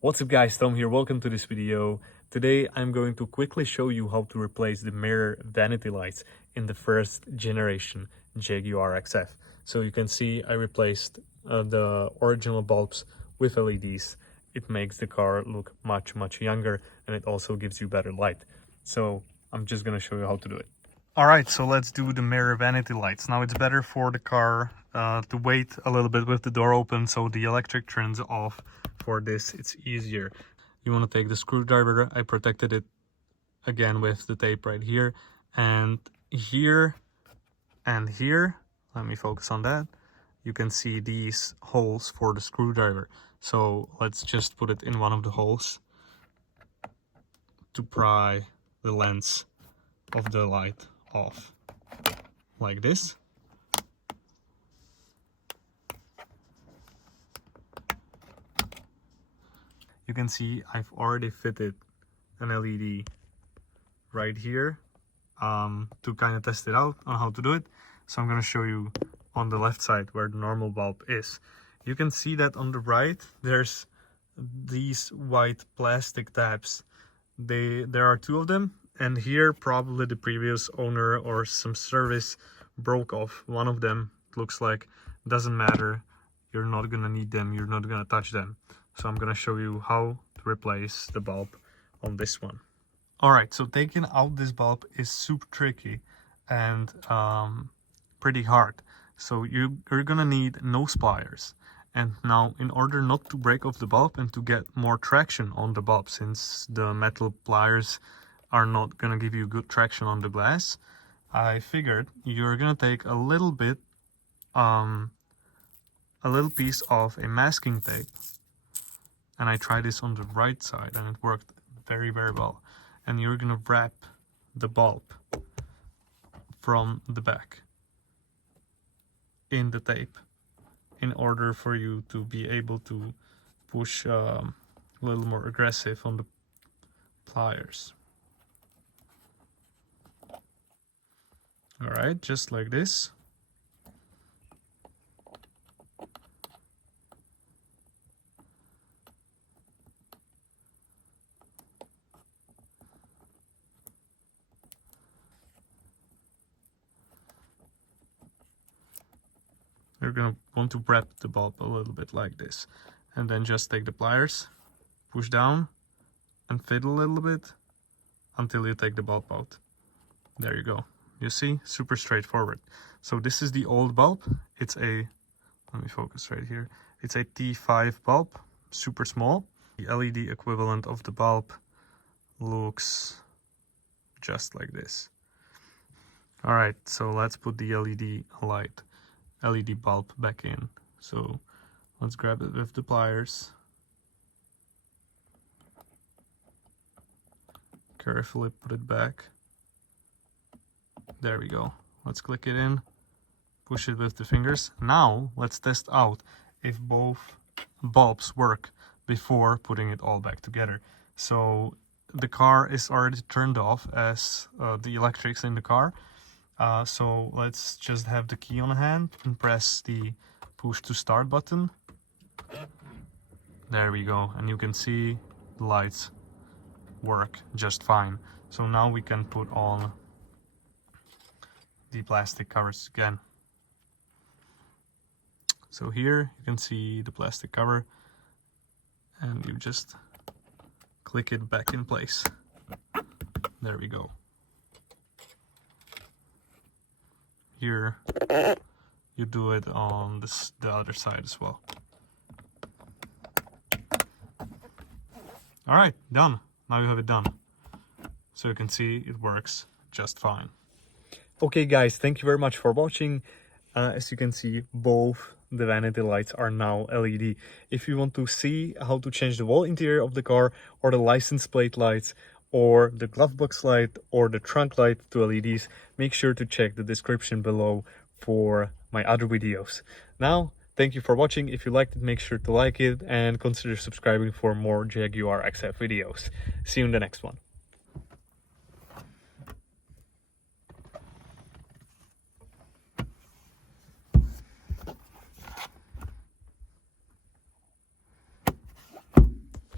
What's up guys, Tom here, welcome to this video. Today I'm going to quickly show you how to replace the mirror vanity lights in the first generation Jaguar XF. So you can see I replaced the original bulbs with LEDs. It makes the car look much younger, and it also gives you better light. So I'm just gonna show you how to do it. Alright, so let's do the mirror vanity lights. Now it's better for the car to wait a little bit with the door open so the electric turns off. For this, it's easier. You want to take the screwdriver. I protected it again with the tape right here, and here and here. Let me focus on that. You can see these holes for the screwdriver. So let's just put it in one of the holes to pry the lens of the light off, like this. You can see I've already fitted an LED right here to kind of test it out on how to do it. So I'm going to show you on the left side where the normal bulb is. You can see that on the right there's these white plastic tabs. There are two of them, and here probably the previous owner or some service broke off one of them. It looks like. Doesn't matter, you're not gonna need them, you're not gonna touch them. So I'm gonna show you how to replace the bulb on this one. Alright, so taking out this bulb is super tricky and pretty hard. So you're gonna need nose pliers. And now, in order not to break off the bulb and to get more traction on the bulb, since the metal pliers are not gonna give you good traction on the glass, I figured you're gonna take a little bit, a little piece of a masking tape. And I tried this on the right side and it worked very well. And you're gonna wrap the bulb from the back in the tape in order for you to be able to push a little more aggressive on the pliers. Alright, just like this. You're gonna want to wrap the bulb a little bit like this, and then just take the pliers, push down and fiddle a little bit until you take the bulb out. There you go. You see, super straightforward. So this is the old bulb. It's a, let me focus right here. It's a T5 bulb, super small. The LED equivalent of the bulb looks just like this. All right, so let's put the LED bulb back in. So let's grab it with the pliers. Carefully put it back. There we go. Let's click it in, push it with the fingers. Now let's test out if both bulbs work before putting it all back together. So the car is already turned off as the electrics in the car. So let's just have the key on hand and press the push to start button. There we go, and you can see the lights work just fine. So now we can put on the plastic covers again. So here you can see the plastic cover, and you just click it back in place. There we go. Here you do it on the other side as well. Alright, done. Now you have it done. So you can see it works just fine. Okay guys, thank you very much for watching. As you can see, both the vanity lights are now LED. If you want to see how to change the wall interior of the car, or the license plate lights, or the glove box light, or the trunk light to LEDs, make sure to check the description below for my other videos. Now, thank you for watching. If you liked it, make sure to like it and consider subscribing for more Jaguar XF videos. See you in the next one.